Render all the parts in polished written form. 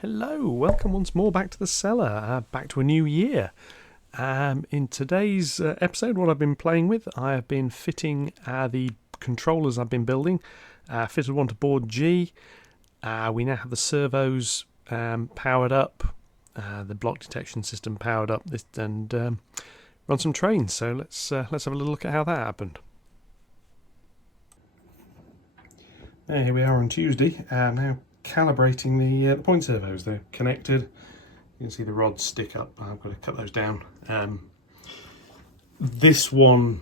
Hello, welcome once more back to the cellar, back to a new year. In today's episode, what I've been playing with, I have been fitting the controllers I've been building. Fitted one to board G. We now have the servos powered up, the block detection system powered up, and run some trains. So let's have a little look at how that happened. Here we are on Tuesday. Now calibrating the point servos. They're connected. You can see the rods stick up. I've got to cut those down. This one,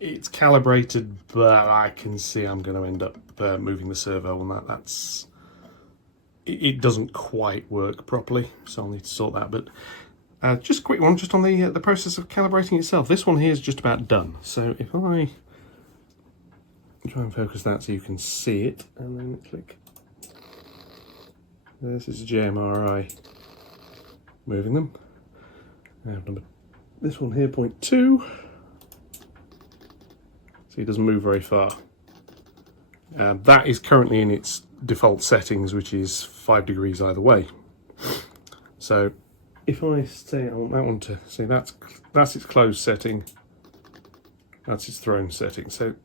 it's calibrated, but I can see I'm going to end up moving the servo on that. It doesn't quite work properly, so I'll need to sort that. But just a quick one, just on the process of calibrating itself. This one here is just about done. So if I try and focus that so you can see it, and then click. This is a JMRI moving them. This one here, 0.2. So it doesn't move very far. That is currently in its default settings, which is 5 degrees either way. So if I say I want that one to see, that's its closed setting. That's its thrown setting. So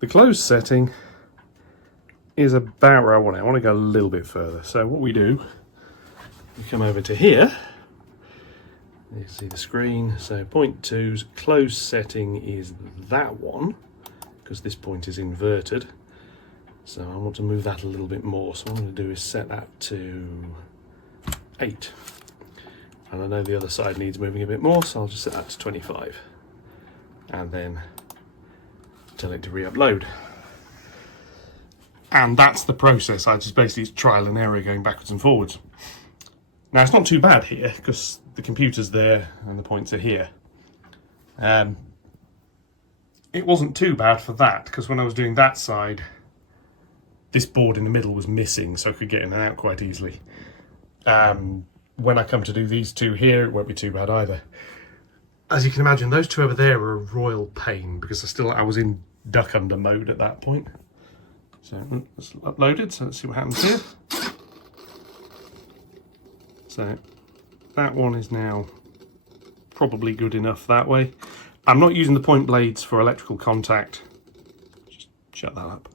the closed setting is about where I want it. I want to go a little bit further. So what we do, we come over to here. You can see the screen. So 0.2's closed setting is that one, because this point is inverted. So I want to move that a little bit more. So what I'm going to do is set that to 8. And I know the other side needs moving a bit more, so I'll just set that to 25. And then tell it to re-upload. And that's the process. I just basically, it's trial and error going backwards and forwards. Now it's not too bad here because the computer's there and the points are here. It wasn't too bad for that because when I was doing that side, this board in the middle was missing, so I could get in and out quite easily. When I come to do these two here, it won't be too bad either. As you can imagine, those two over there were a royal pain because I was in duck under mode at that point. So it's uploaded, so let's see what happens here. So that one is now probably good enough that way. I'm not using the point blades for electrical contact. Just shut that up.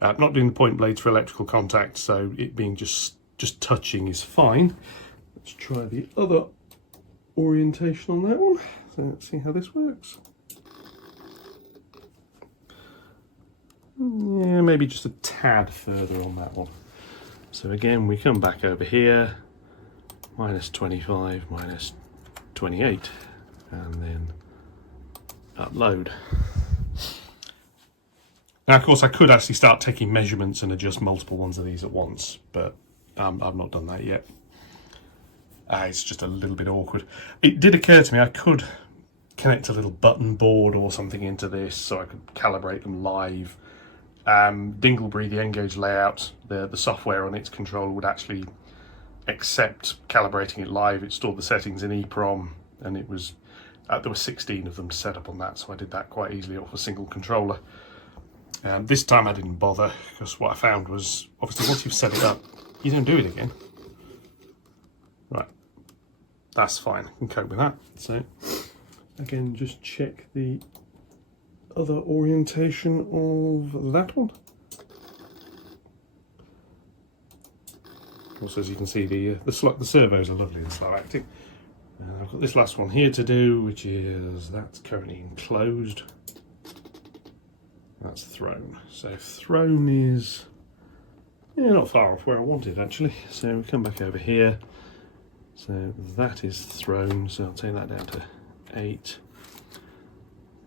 I'm not doing the point blades for electrical contact, so it being just touching is fine. Let's try the other orientation on that one. So let's see how this works. Yeah, maybe just a tad further on that one. So again, we come back over here, minus 25, minus 28, and then upload. Now, of course, I could actually start taking measurements and adjust multiple ones of these at once, but I've not done that yet. It's just a little bit awkward. It did occur to me I could connect a little button board or something into this so I could calibrate them live. Dingleberry, the N-Gauge layout, the software on its controller would actually accept calibrating it live. It stored the settings in EEPROM, and it was there were 16 of them to set up on that, so I did that quite easily off a single controller. This time I didn't bother because what I found was, obviously once you've set it up, you don't do it again. Right, that's fine, I can cope with that. So again, just check the other orientation of that one. Also, as you can see, the servos are lovely and slow acting. I've got this last one here to do, which is, that's currently enclosed. That's thrown. So thrown is, not far off where I wanted actually. So we come back over here. So that is thrown. So I'll take that down to 8.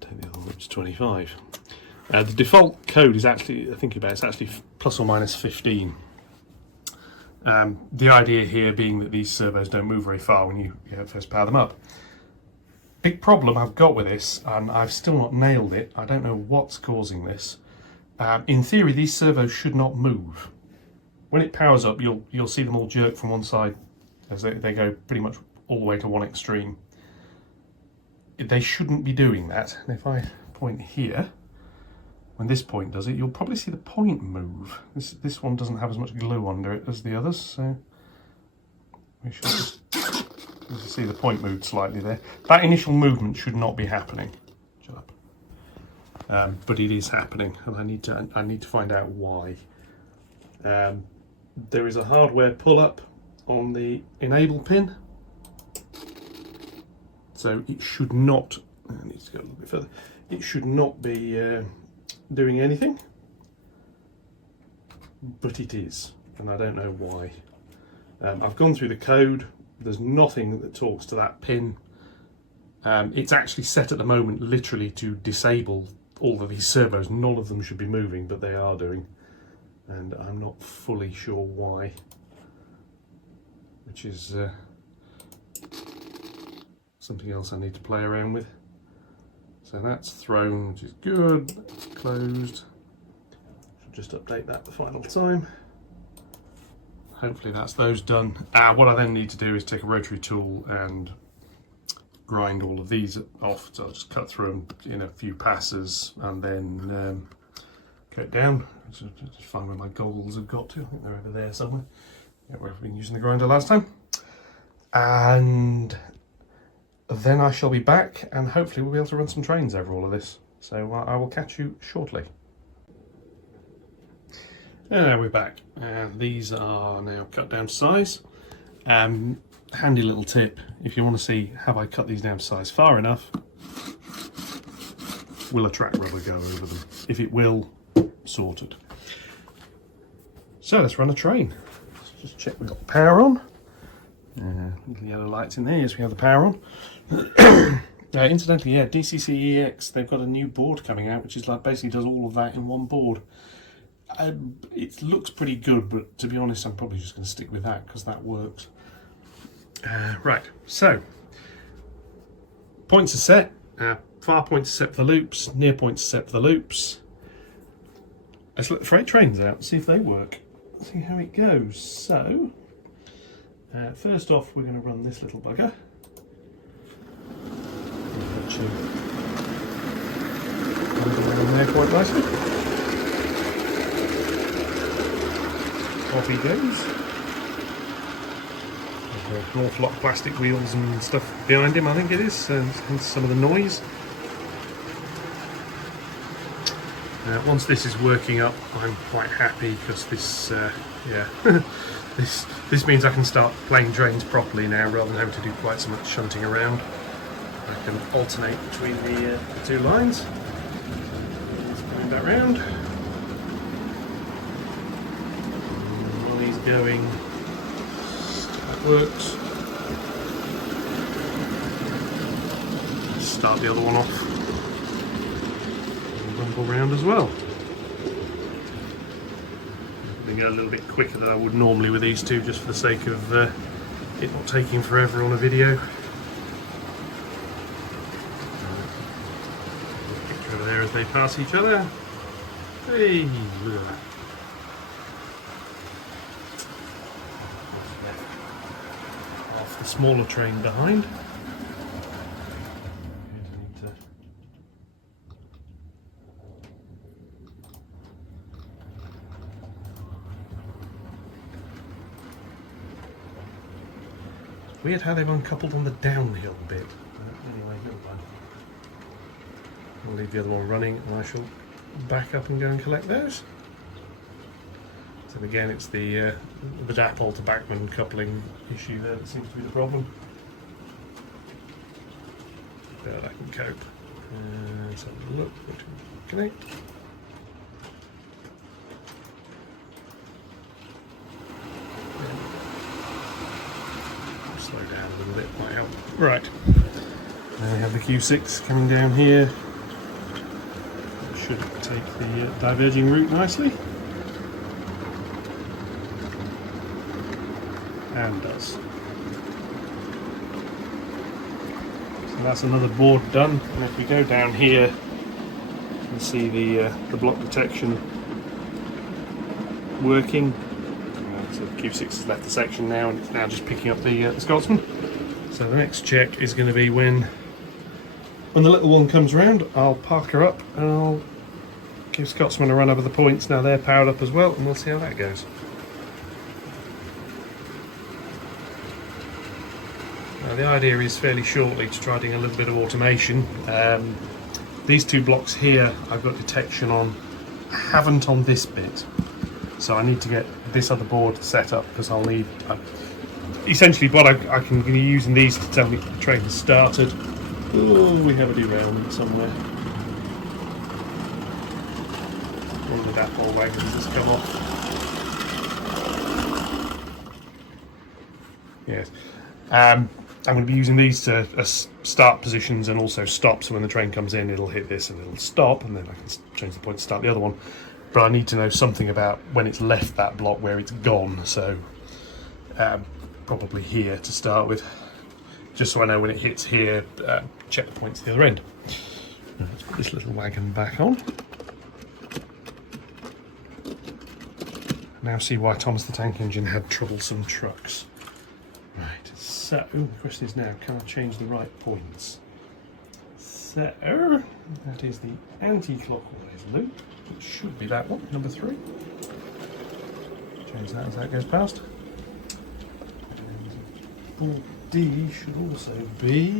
Take the other one up to 25. The default code is actually, it's actually plus or minus 15. The idea here being that these servos don't move very far when you first power them up. Big problem I've got with this, and I've still not nailed it. I don't know what's causing this. In theory, these servos should not move. When it powers up, you'll see them all jerk from one side as they go pretty much all the way to one extreme. They shouldn't be doing that. And if I point here, when this point does it, you'll probably see the point move. This one doesn't have as much glue under it as the others, so we should just, you can see the point moved slightly there. That initial movement should not be happening. Shut up. But it is happening, and I need to find out why. There is a hardware pull-up on the enable pin, so it should not. I need to go a little bit further. It should not be doing anything, but it is, and I don't know why. I've gone through the code. There's nothing that talks to that pin. It's actually set at the moment literally to disable all of these servos. None of them should be moving, but they are doing, and I'm not fully sure why, which is something else I need to play around with. So that's thrown, which is good. That's closed. Should just update that the final time. Hopefully that's those done. What I then need to do is take a rotary tool and grind all of these off. So I'll just cut through them in a few passes and then cut it down. So just find where my goggles have got to. I think they're over there somewhere. Yeah, where I've been using the grinder last time. And then I shall be back, and hopefully we'll be able to run some trains over all of this. So I will catch you shortly. And we're back. These are now cut down to size. Handy little tip, if you want to see have I cut these down to size far enough, will a track rubber go over them? If it will, sorted. So let's run a train. Let's just check we've got the power on. Little yellow lights in there, yes we have the power on. Incidentally, yeah, DCC-EX, they've got a new board coming out which is like basically does all of that in one board. It looks pretty good, but to be honest I'm probably just going to stick with that because that works. Right, so points are set, far points are set for the loops, near points are set for the loops. Let's let the freight trains out and see if they work, see how it goes. So first off we're going to run this little bugger. Around there quite nicely. Off he goes. There's an awful lot of plastic wheels and stuff behind him, I think it is, and some of the noise. Once this is working up, I'm quite happy because this, yeah, this means I can start playing trains properly now rather than having to do quite so much shunting around. I can alternate between the two lines. Let's move that round. While he's going, that works. Start the other one off. And rumble round as well. I'm going to go a little bit quicker than I would normally with these two, just for the sake of it not taking forever on a video. Picture over there as they pass each other. Hey, look at that. Half the smaller train behind. Weird how they've uncoupled on the downhill bit. Anyway, never mind. I'll leave the other one running and I shall back up and go and collect those. So again, it's the dapole to backman coupling issue there that seems to be the problem. But I can cope. Let's have a look. Connect. Slow down a little bit, might help. Right. Now we have the Q6 coming down here. It should take the diverging route nicely. And does. So that's another board done. And if we go down here, you can see the block detection working. So the Q6 has left the section now, and it's now just picking up the Scotsman. So the next check is going to be when the little one comes around. I'll park her up and I'll give Scotsman a run over the points. Now they're powered up as well, and we'll see how that goes. the idea is fairly shortly to try doing a little bit of automation. These two blocks here I've got detection on. I haven't on this bit, so I need to get this other board set up because I'll need essentially what I can be using these to tell me the train has started. Oh, we have a derailment somewhere. One of the dapple wagons has come off. Yes. I'm going to be using these to start positions and also stop, so when the train comes in it'll hit this and it'll stop, and then I can change the point to start the other one. But I need to know something about when it's left that block, where it's gone, so probably here to start with, just so I know when it hits here, check the points at the other end. Let's put this little wagon back on. Now see why Thomas the Tank Engine had troublesome trucks. Right, so the question is now, can I change the right points? So that is the anti-clockwise loop. It should be that one, number 3. Change that as that goes past. And 4D should also be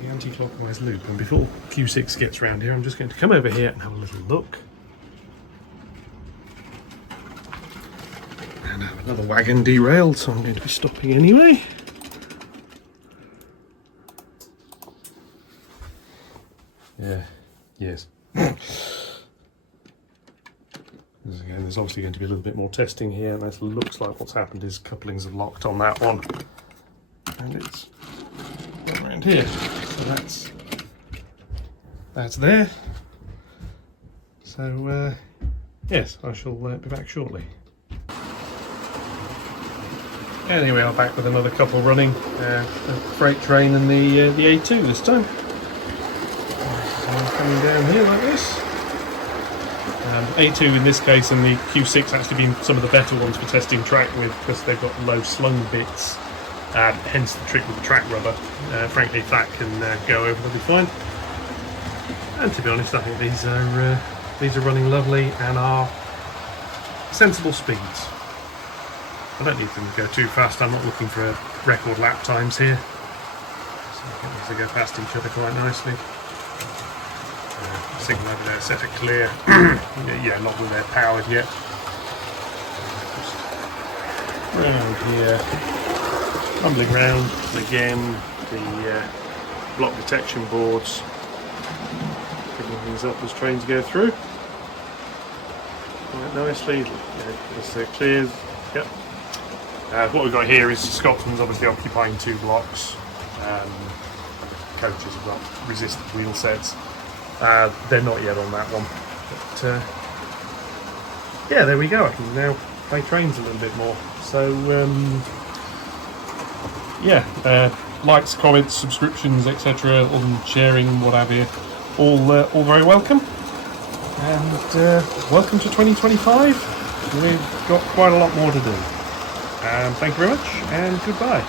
the anti-clockwise loop. And before Q6 gets round here, I'm just going to come over here and have a little look. And I have another wagon derailed, so I'm going to be stopping anyway. Yeah, yes. Again, there's obviously going to be a little bit more testing here. This looks like what's happened is couplings are locked on that one, and it's around here. So that's there. So yes, I shall be back shortly. Anyway, I'm back with another couple running, the freight train and the A2 this time. Coming down here like this. A2 in this case, and the Q6 actually been some of the better ones for testing track with, because they've got low slung bits, hence the trick with the track rubber. Frankly, if that can go over, they'll be fine. And to be honest, I think these are running lovely and are sensible speeds. I don't need them to go too fast. I'm not looking for record lap times here, so I think these will go past each other quite nicely. Signal over there, set it clear. Yeah, not that they're powered yet. Just round here, rumbling round, and again the block detection boards picking things up as trains go through quite nicely. Yeah, as they're cleared. Yep. What we've got here is Scotsman's obviously occupying 2 blocks. Coaches have got resisted wheel sets. They're not yet on that one, but yeah, there we go. I can now play trains a little bit more. So yeah, likes, comments, subscriptions, etc., on sharing, what have you, all very welcome. And welcome to 2025. We've got quite a lot more to do. Thank you very much, and goodbye.